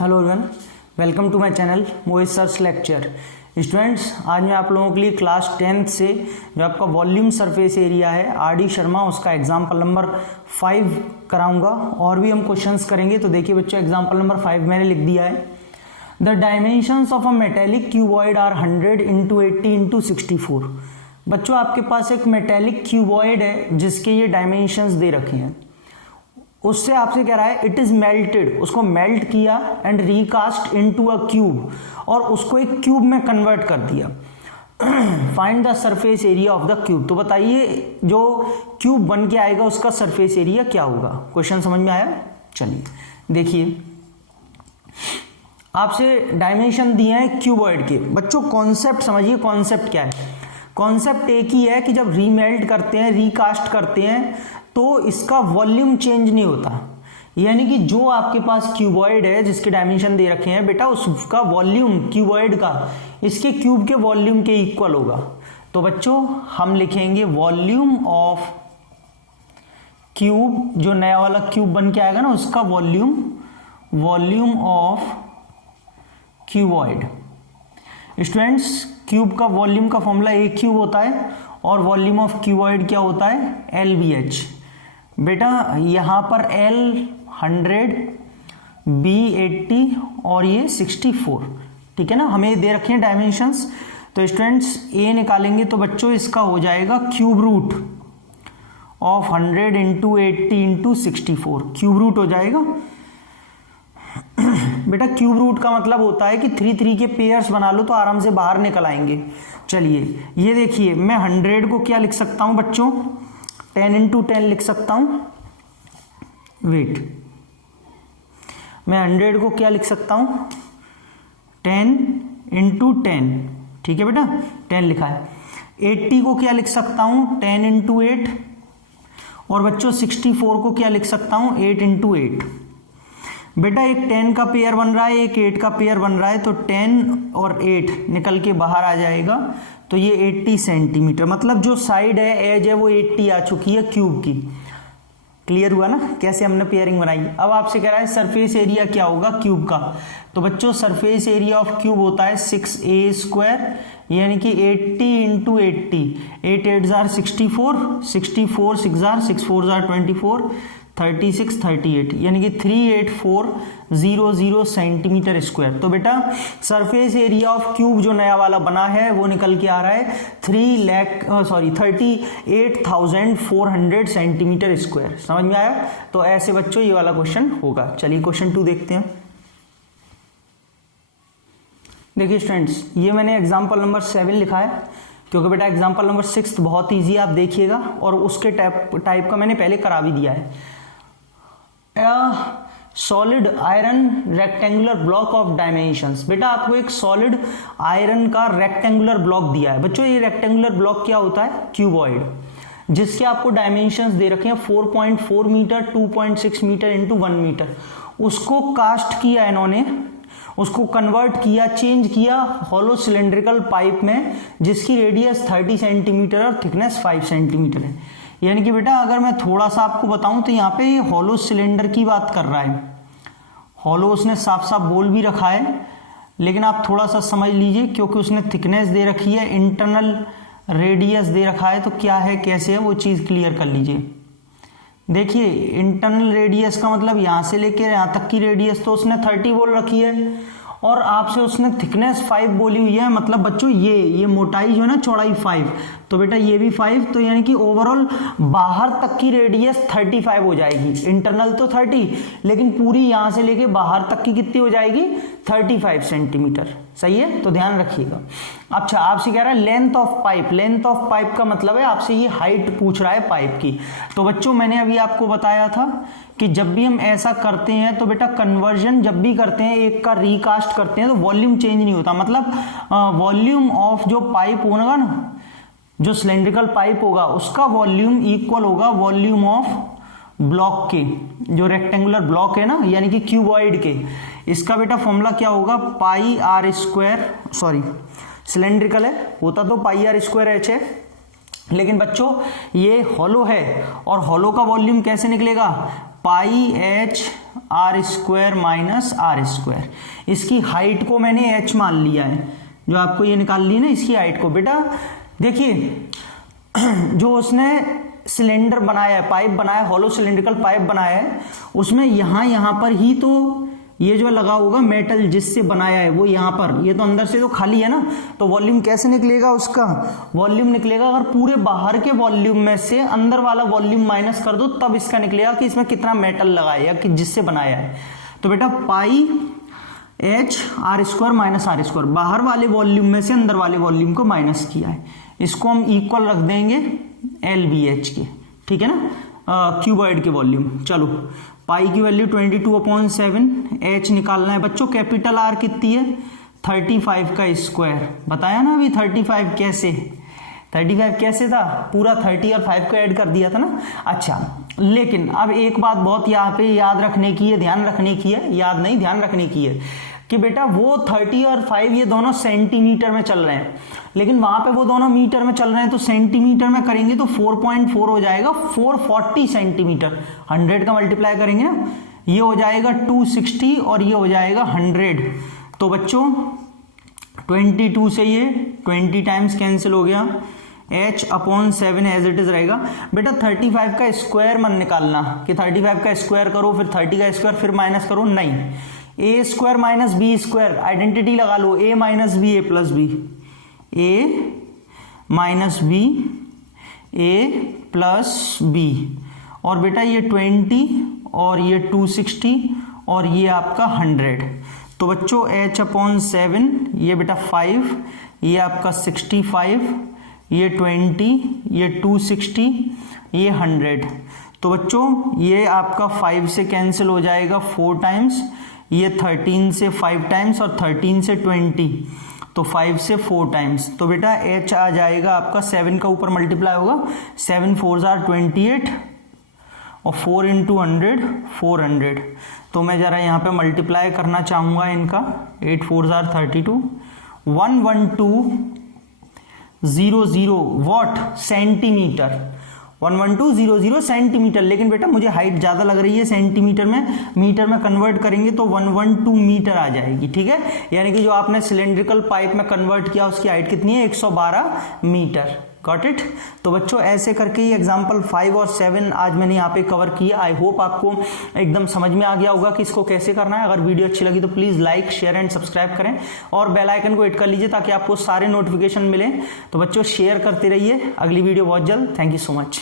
Hello everyone, welcome to my channel Mohit sir's lecture. Students, आज मैं आप लोगों के लिए क्लास 10th से जो आपका वॉल्यूम सरफेस एरिया है आर.डी. शर्मा, उसका एग्जाम्पल नंबर 5 कराऊंगा और भी हम क्वेश्चंस करेंगे। तो देखिए बच्चों, एग्जाम्पल नंबर 5 मैंने लिख दिया है। The dimensions of a metallic cuboid are 100 into 80 into 64। बच्चों, आपके पास एक मेटेलिक क्यूबॉइड है जिसके ये डायमेंशंस दे रखे हैं। उससे आपसे कह रहा है इट इज मेल्टेड, उसको मेल्ट किया and recast into a cube, और उसको एक क्यूब में कन्वर्ट कर दिया। Find the surface area of the cube. तो बताइए जो क्यूब बन के आएगा उसका सरफेस एरिया क्या होगा। क्वेश्चन समझ में आया? चलिए देखिए, आपसे डायमेंशन दिए हैं क्यूबॉइड के। बच्चों कॉन्सेप्ट समझिए, कॉन्सेप्ट क्या है। कॉन्सेप्ट एक ही है कि जब रीमेल्ट करते हैं, रिकास्ट करते हैं, तो इसका वॉल्यूम चेंज नहीं होता। यानी कि जो आपके पास क्यूबॉइड है जिसके डायमेंशन दे रखे हैं बेटा, उसका वॉल्यूम क्यूबॉइड का इसके क्यूब के वॉल्यूम के इक्वल होगा। तो बच्चों हम लिखेंगे वॉल्यूम ऑफ क्यूब, जो नया वाला क्यूब बन के आएगा ना उसका volume of cuboid. Students, cube का वॉल्यूम का फॉर्मूला ए क्यूब होता है और वॉल्यूम ऑफ क्यूबॉइड क्या होता है? LBH। बेटा यहां पर L 100, B 80 और ये 64, ठीक है ना। हमें दे रखे हैं डायमेंशंस। तो स्टूडेंट्स A निकालेंगे तो बच्चों इसका हो जाएगा cube root of 100 into 80 into 64, cube root हो जाएगा। बेटा क्यूब रूट का मतलब होता है कि 3 के पेयर्स बना लो तो आराम से बाहर निकल आएंगे। चलिए ये देखिए, मैं 100 को क्या लिख सकता हूं बच्चों? 10 इंटू 10 लिख सकता हूं। वेट, मैं 100 को क्या लिख सकता हूं? 10 इंटू 10, ठीक है बेटा, 10 लिखा है। 80 को क्या लिख सकता हूं? 10 इंटू 8। और बच्चों 64 को क्या लिख सकता हूं? 8 इंटू 8। बेटा एक 10 का पेयर बन रहा है, एक 8 का पेयर बन रहा है, तो 10 और 8 निकल के बाहर आ जाएगा। तो ये 80 सेंटीमीटर, मतलब जो साइड है एज है वो 80 आ चुकी है क्यूब की। क्लियर हुआ ना कैसे हमने पेयरिंग बनाई। अब आपसे कह रहा है सरफेस एरिया क्या होगा क्यूब का। तो बच्चों सरफेस एरिया ऑफ क्यूब होता है 6a², यानी कि 80 इंटू 80, 8 8 जार 64, 64 6 जार 6 4 जार 24, 36 38, यानी कि 38400 सेंटीमीटर स्क्वायर। तो बेटा सरफेस एरिया ऑफ क्यूब जो नया वाला बना है वो निकल के आ रहा है 38,400 सेंटीमीटर स्क्वायर। समझ में आया? तो ऐसे बच्चों ये वाला क्वेश्चन होगा। चलिए क्वेश्चन 2 देखते हैं। देखिए स्टूडेंट्स, ये मैंने एग्जाम्पल नंबर 7 लिखा है क्योंकि बेटा एग्जाम्पल नंबर 6 बहुत ईजी, आप देखिएगा, और उसके टाइप का मैंने पहले करा भी दिया है। Solid iron rectangular block of dimensions. बेटा आपको एक सॉलिड आयरन का रेक्टेंगुलर ब्लॉक दिया है। बच्चों ये रेक्टेंगुलर ब्लॉक क्या होता है? क्यूबॉइड, जिसके आपको डायमेंशंस दे रखे हैं 4.4 मीटर, 2.6 मीटर इंटू 1 मीटर। उसको कास्ट किया इन्होंने, उसको कन्वर्ट किया, चेंज किया हॉलो सिलेंड्रिकल पाइप में, जिसकी रेडियस 30 सेंटीमीटर और थिकनेस 5 सेंटीमीटर है। यानी कि बेटा अगर मैं थोड़ा सा आपको बताऊं तो यहाँ पे ये हॉलो सिलेंडर की बात कर रहा है। हॉलो उसने साफ साफ बोल भी रखा है, लेकिन आप थोड़ा सा समझ लीजिए क्योंकि उसने थिकनेस दे रखी है, इंटरनल रेडियस दे रखा है, तो क्या है कैसे है वो चीज़ क्लियर कर लीजिए। देखिए इंटरनल रेडियस का मतलब यहाँ से लेकर यहाँ तक की रेडियस तो उसने 30 बोल रखी है, और आपसे उसने थिकनेस 5 बोली हुई है। मतलब बच्चों ये मोटाई जो है ना, चौड़ाई 5, तो बेटा ये भी 5, तो यानी कि ओवरऑल बाहर तक की रेडियस 35 हो जाएगी। इंटरनल तो 30, लेकिन पूरी यहां से लेके बाहर तक की कितनी हो जाएगी? 35 सेंटीमीटर। सही है, तो ध्यान रखिएगा। अच्छा आपसे कह रहा है length of pipe. Length of pipe का मतलब है आपसे ये हाइट पूछ रहा है पाइप की। तो बच्चों मैंने अभी आपको बताया था कि जब भी हम ऐसा करते हैं तो बेटा कन्वर्जन जब भी करते हैं, एक का रिकास्ट करते हैं, तो वॉल्यूम चेंज नहीं होता। मतलब वॉल्यूम ऑफ जो पाइप होगा ना, जो सिलेंड्रिकल पाइप होगा, उसका वॉल्यूम इक्वल होगा वॉल्यूम ऑफ ब्लॉक के, जो रेक्टेंगुलर ब्लॉक है ना, यानी कि क्यूबॉइड के। इसका बेटा फॉर्मूला क्या होगा? पाई आर स्क्वायर, सॉरी सिलेंड्रिकल है, होता तो पाई आर स्क्वायर एच है, लेकिन बच्चों ये हॉलो है और हॉलो का वॉल्यूम कैसे निकलेगा? Pi H R square minus R square. इसकी हाइट को मैंने h मान लिया है, जो आपको ये निकाल ली ना इसकी हाइट को। बेटा देखिए जो उसने सिलेंडर बनाया है, पाइप बनाया, हॉलो सिलिंड्रिकल पाइप बनाया है, उसमें यहाँ पर ही तो ये जो लगा होगा मेटल जिससे बनाया है वो यहाँ पर, ये तो अंदर से तो खाली है ना, तो वॉल्यूम कैसे निकलेगा उसका? वॉल्यूम निकलेगा अगर पूरे बाहर के वॉल्यूम में से अंदर वाला वॉल्यूम माइनस कर दो तब इसका निकलेगा कि इसमें कितना मेटल लगाया या कि जिससे बनाया है। तो बेटा pi h R square minus R square, बाहर वाले वॉल्यूम में से अंदर वाले वॉल्यूम को माइनस किया है, इसको हम इक्वल रख देंगे LBH के, ठीक है ना, क्यूबॉइड के वॉल्यूम। चलो पाई की वैल्यू 22/7, h निकालना है बच्चों। कैपिटल R कितनी है? 35 का स्क्वायर, बताया ना अभी 35 कैसे, 35 कैसे था? पूरा 30 और 5 को ऐड कर दिया था ना। अच्छा लेकिन अब एक बात बहुत यहाँ पे याद रखने की है, ध्यान रखने की है, याद नहीं ध्यान रखने की है कि बेटा वो 30 और 5 ये दोनों सेंटीमीटर में चल रहे हैं, लेकिन वहां पे वो दोनों मीटर में चल रहे हैं, तो सेंटीमीटर में करेंगे तो 4.4 हो जाएगा, 440 सेंटीमीटर। 100 का मल्टीप्लाई करेंगे ना, ये हो जाएगा 260 और ये हो जाएगा 100। तो बच्चों 22 से ये 20 टाइम्स कैंसिल हो गया, h/7 एज इट इज रहेगा। बेटा 35 का स्क्वायर मन निकालना कि 35 का स्क्वायर करो फिर 30 का स्क्वायर फिर माइनस करो, नहीं, a square minus B square, identity लगा लो, a minus B A plus B, a minus B A plus B, और बेटा ये 20 और ये 260 और ये आपका 100। तो बच्चों h/7 ये बेटा 5, ये आपका 65, ये 20, ये 260, ये 100। तो बच्चों ये आपका 5 से कैंसिल हो जाएगा 4 टाइम्स, ये 13 से 5 टाइम्स और 13 से 20, तो 5 से 4 टाइम्स। तो बेटा h आ जाएगा आपका 7 का ऊपर मल्टीप्लाई होगा, 7 4s are 28 और 4 into 100 400। तो मैं जरा यहाँ पे मल्टीप्लाई करना चाहूँगा इनका, 8 4s are 32, 11200 what centimetre, 11200 centimetre. लेकिन बेटा मुझे हाइट ज़्यादा लग रही है सेंटीमीटर में, मीटर में कन्वर्ट करेंगे तो 112 मीटर आ जाएगी, ठीक है। यानी कि जो आपने सिलेंड्रिकल पाइप में कन्वर्ट किया उसकी हाइट कितनी है? 112 मीटर। Got it. तो बच्चों ऐसे करके ये एग्जाम्पल 5 और 7 आज मैंने यहाँ पे कवर किया। आई होप आपको एकदम समझ में आ गया होगा कि इसको कैसे करना है। अगर वीडियो अच्छी लगी तो please like share and subscribe करें और बेल आइकन को हिट कर लीजिए ताकि आपको सारे नोटिफिकेशन मिले। तो बच्चों शेयर करते रहिए, अगली वीडियो बहुत जल्द। Thank you so much.